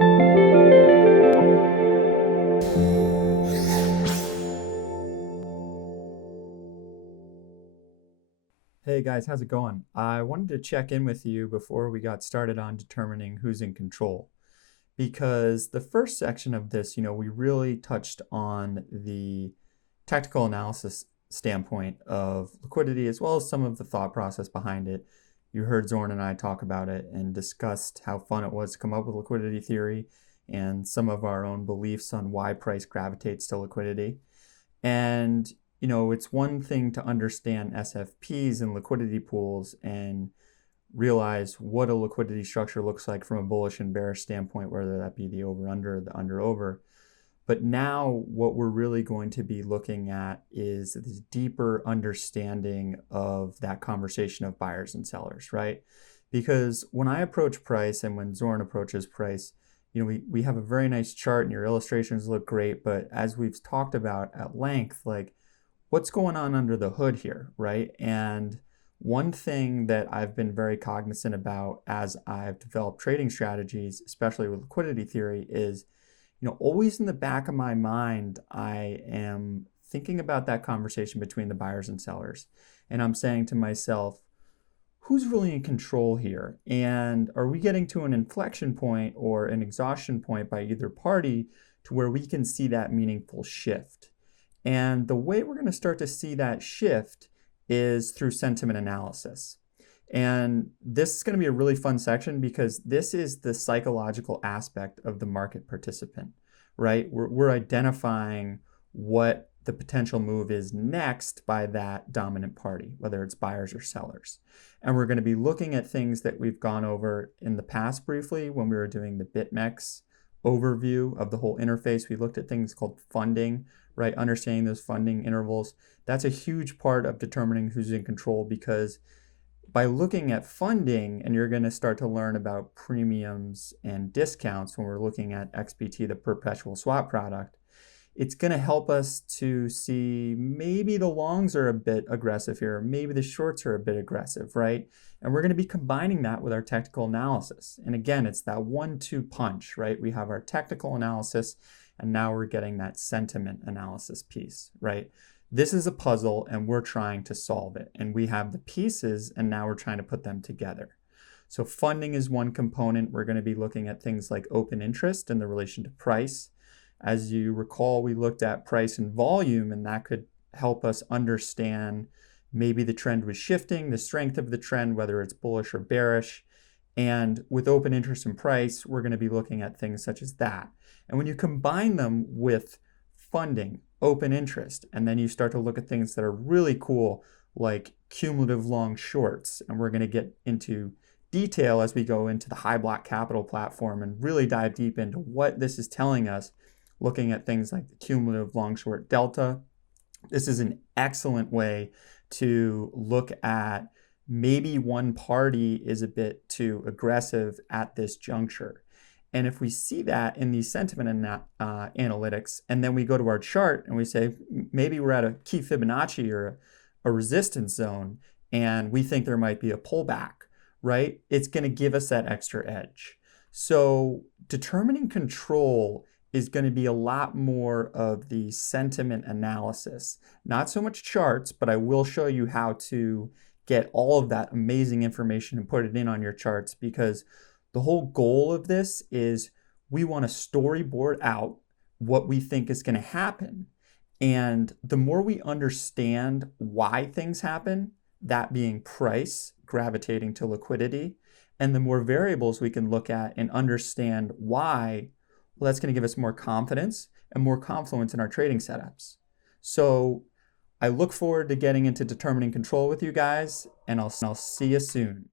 Hey guys, how's it going? I wanted to check in with you before we got started on determining who's in control. Because the first section of this, we really touched on the technical analysis standpoint of liquidity as well as some of the thought process behind it. You heard Zorn and I talk about it and discussed how fun it was to come up with liquidity theory and some of our own beliefs on why price gravitates to liquidity. And it's one thing to understand SFPs and liquidity pools and realize what a liquidity structure looks like from a bullish and bearish standpoint, whether that be the over-under, the under-over. But now what we're really going to be looking at is this deeper understanding of that conversation of buyers and sellers, right? Because when I approach price and when Zorn approaches price, we have a very nice chart and your illustrations look great, but as we've talked about at length, like what's going on under the hood here, right? And one thing that I've been very cognizant about as I've developed trading strategies, especially with liquidity theory, is, always in the back of my mind, I am thinking about that conversation between the buyers and sellers. And I'm saying to myself, who's really in control here? And are we getting to an inflection point or an exhaustion point by either party to where we can see that meaningful shift? And the way we're going to start to see that shift is through sentiment analysis. And this is going to be a really fun section because this is the psychological aspect of the market participant, right? We're identifying what the potential move is next by that dominant party, whether it's buyers or sellers. And we're going to be looking at things that we've gone over in the past briefly when we were doing the BitMEX overview of the whole interface. We looked at things called funding, right? Understanding those funding intervals. That's a huge part of determining who's in control, because by looking at funding, and you're going to start to learn about premiums and discounts when we're looking at XBT, the perpetual swap product, it's going to help us to see maybe the longs are a bit aggressive here, maybe the shorts are a bit aggressive, right? And we're going to be combining that with our technical analysis. And again, it's that 1-2 punch, right? We have our technical analysis, and now we're getting that sentiment analysis piece, right? This is a puzzle and we're trying to solve it. And we have the pieces and now we're trying to put them together. So funding is one component. We're going to be looking at things like open interest and the relation to price. As you recall, we looked at price and volume, and that could help us understand maybe the trend was shifting, the strength of the trend, whether it's bullish or bearish. And with open interest and price, we're going to be looking at things such as that. And when you combine them with funding, open interest, and then you start to look at things that are really cool, like cumulative long shorts, and we're going to get into detail as we go into the high block capital platform and really dive deep into what this is telling us, looking at things like the cumulative long short delta. This is an excellent way to look at maybe one party is a bit too aggressive at this juncture. And if we see that in these sentiment analytics, and then we go to our chart and we say, maybe we're at a key Fibonacci or a resistance zone, and we think there might be a pullback, right? It's going to give us that extra edge. So determining control is going to be a lot more of the sentiment analysis. Not so much charts, but I will show you how to get all of that amazing information and put it in on your charts, because the whole goal of this is we want to storyboard out what we think is going to happen. And the more we understand why things happen, that being price gravitating to liquidity, and the more variables we can look at and understand why, well, that's going to give us more confidence and more confluence in our trading setups. So I look forward to getting into determining control with you guys, and I'll see you soon.